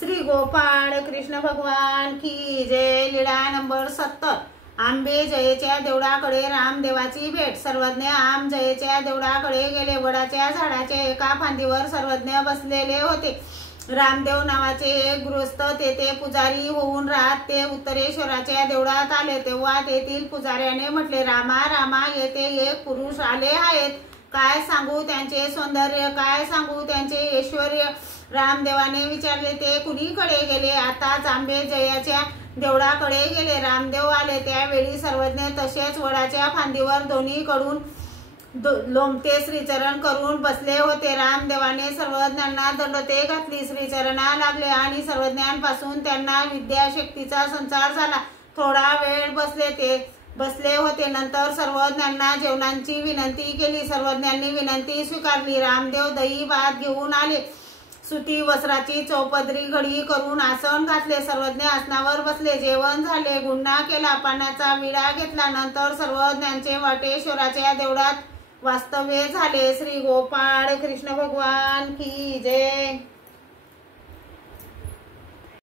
श्री गोपाळ कृष्ण भगवान की जय। लीळा नंबर 70। आंबे जयेच्या देवळाकडे रामदेवाची भेट। सर्वज्ञ आम जयेच्या देवळाकडे गेले। वडाच्या झाडाच्या एका फांदीवर सर्वज्ञ बसलेले होते। रामदेव नावाचे एक गृहस्थ तेथे पुजारी होऊन राहत। ते उत्तरेश्वराच्या देवळात आले तेव्हा तेथील पुजाऱ्याने म्हटले, रामा रामा, येथे एक पुरुष आले आहेत। काय सांगू त्यांचे सौंदर्य, काय सांगू त्यांचे ऐश्वर्य। रामदेवाने विचारले, ते कुणीकडे गेले? आताच आंबे जयाच्या देवळाकडे गेले। रामदेव आले त्यावेळी सर्वज्ञ तसेच वडाच्या फांदीवर दोन्हीकडून लोमटे श्रीचरण करून बसले होते। रामदेवाने सर्वज्ञांना दंडोते घातली, श्रीचरणा लागले आणि सर्वज्ञांपासून त्यांना विद्याशक्तीचा संचार झाला। थोडा वेळ बसले होते। नंतर सर्वज्ञांना जेवणाची विनंती केली। सर्वज्ञांनी विनंती स्वीकारली। रामदेव दही भात घेऊन आले। सुती वस्त्राची चौपदरी घडी करून आसन घातले। सर्वज्ञ आसनावर बसले। जेवण झाले, गुन्हा केला, पाण्याचा विडा घेतला। नंतर सर्वज्ञांचे वाटेश्वराच्या देवळात वास्तव्य झाले। श्री गोपाळ कृष्ण भगवान की जय।